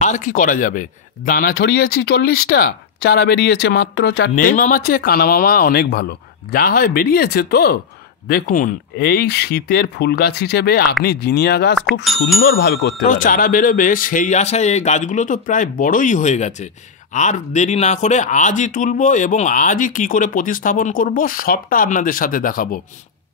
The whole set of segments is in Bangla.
আর কি করা যাবে, দানা ছড়িয়েছি 40টা, চারা বেরিয়েছে মাত্র 4টে। নেই মামার চেয়ে কানা মামা অনেক ভালো, যা হয় বেরিয়েছে। তো দেখুন, এই শীতের ফুল গাছ হিসেবে আপনি জিনিয়া গাছ খুব সুন্দরভাবে করতে পারেন। চারা বেরোবে সেই আশায় এই গাছগুলো তো প্রায় বড়ই হয়ে গেছে। আর দেরি না করে আজই তুলবো এবং আজই কি করে প্রতিস্থাপন করব সবটা আপনাদের সাথে দেখাবো।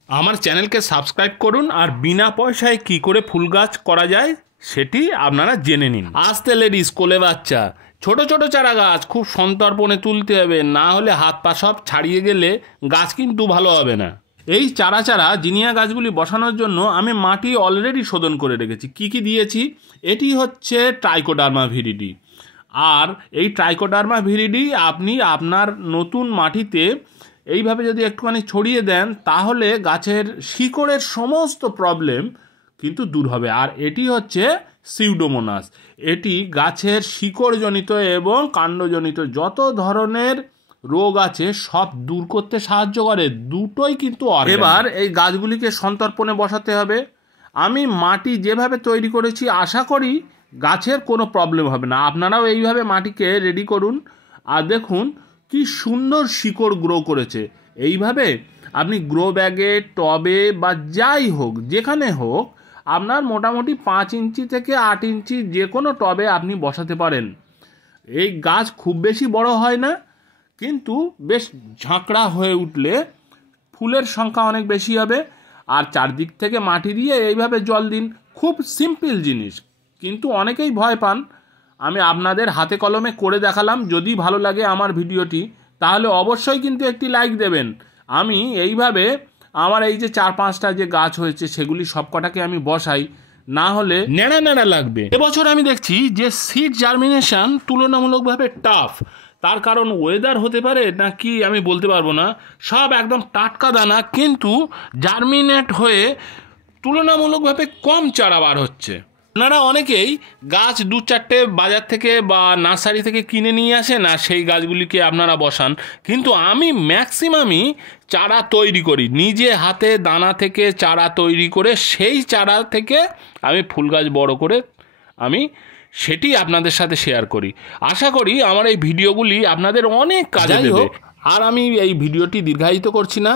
আমার চ্যানেলকে সাবস্ক্রাইব করুন আর বিনা পয়সায় কি করে ফুল গাছ করা যায় সেটি আপনারা জেনে নিন। আসতে লেডিস, কোলে বাচ্চা, ছোট ছোট চারা গাছ খুব সন্তর্পণে তুলতে হবে, না হলে হাত পা সব ছাড়িয়ে গেলে গাছ কিন্তু ভালো হবে না। এই চারা জিনিয়া গাছগুলি বসানোর জন্য আমি মাটি অলরেডি শোধন করে রেখেছি। কি কি দিয়েছি, এটি হচ্ছে ট্রাইকোডার্মা ভিরিডি। আর এই ট্রাইকোডার্মা ভিরিডি আপনি আপনার নতুন মাটিতে এইভাবে যদি একটুখানি ছড়িয়ে দেন তাহলে গাছের শিকড়ের সমস্ত প্রবলেম কিন্তু দূর হবে। আর এটি হচ্ছে সিউডোমোনাস, এটি গাছের শিকড়জনিত এবং কাণ্ডজনিত যত ধরনের রোগ আছে সব দূর করতে সাহায্য করে, দুটোই কিন্তু অর্গানিক। এবার এই গাছগুলিকে সন্তর্পণে বসাতে হবে। আমি মাটি যেভাবে তৈরি করেছি আশা করি গাছের কোনো প্রবলেম হবে না। আপনারাও এইভাবে মাটিকে রেডি করুন। আর দেখুন কি সুন্দর শিকড় গ্রো করেছে। এইভাবে আপনি গ্রো ব্যাগে, টবে বা যাই হোক, যেখানে হোক, আপনার মোটামুটি 5 ইঞ্চি থেকে 8 ইঞ্চি যে কোনো টবে আপনি বসাতে পারেন। এই গাছ খুব বেশি বড় হয় না, কিন্তু বেশ ঝাঁকড়া হয়ে উঠলে ফুলের সংখ্যা অনেক বেশি হবে। আর চারদিক থেকে মাটি দিয়ে এইভাবে জল দিন, খুব সিম্পল জিনিস, কিন্তু অনেকেই ভয় পান। আমি আপনাদের হাতে কলমে করে দেখালাম। যদি ভালো লাগে আমার ভিডিওটি তাহলে অবশ্যই কিন্তু একটি লাইক দেবেন। আমি এইভাবে আমার এই যে 4-5টা যে গাছ হয়েছে সেগুলি সবকটাকে আমি বসাই, না হলে নেড়া নেড়া লাগবে। এবছর আমি দেখছি যে সিড জার্মিনেশন তুলনামূলকভাবে টাফ। তার কারণ ওয়েদার হতে পারে নাকি আমি বলতে পারবো না। সব একদম টাটকা দানা, কিন্তু জার্মিনেট হয়ে তুলনামূলকভাবে কম চারা বার হচ্ছে। আপনারা অনেকেই গাছ 2-4টে বাজার থেকে বা নার্সারি থেকে কিনে নিয়ে আসেন আর সেই গাছগুলিকে আপনারা বসান, কিন্তু আমি ম্যাক্সিমামই চারা তৈরি করি নিজে হাতে, দানা থেকে চারা তৈরি করে সেই চারা থেকে আমি ফুল গাছ বড় করে আমি সেটি আপনাদের সাথে শেয়ার করি। আশা করি আমার এই ভিডিওগুলি আপনাদের অনেক কাজে দেবে। আর আমি এই ভিডিওটি দীর্ঘায়িত করছি না।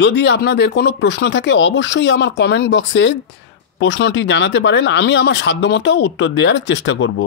যদি আপনাদের কোনো প্রশ্ন থাকে অবশ্যই আমার কমেন্ট বক্সে প্রশ্নটি জানাতে পারেন, আমি আমার সাধ্যমতো উত্তর দেওয়ার চেষ্টা করব।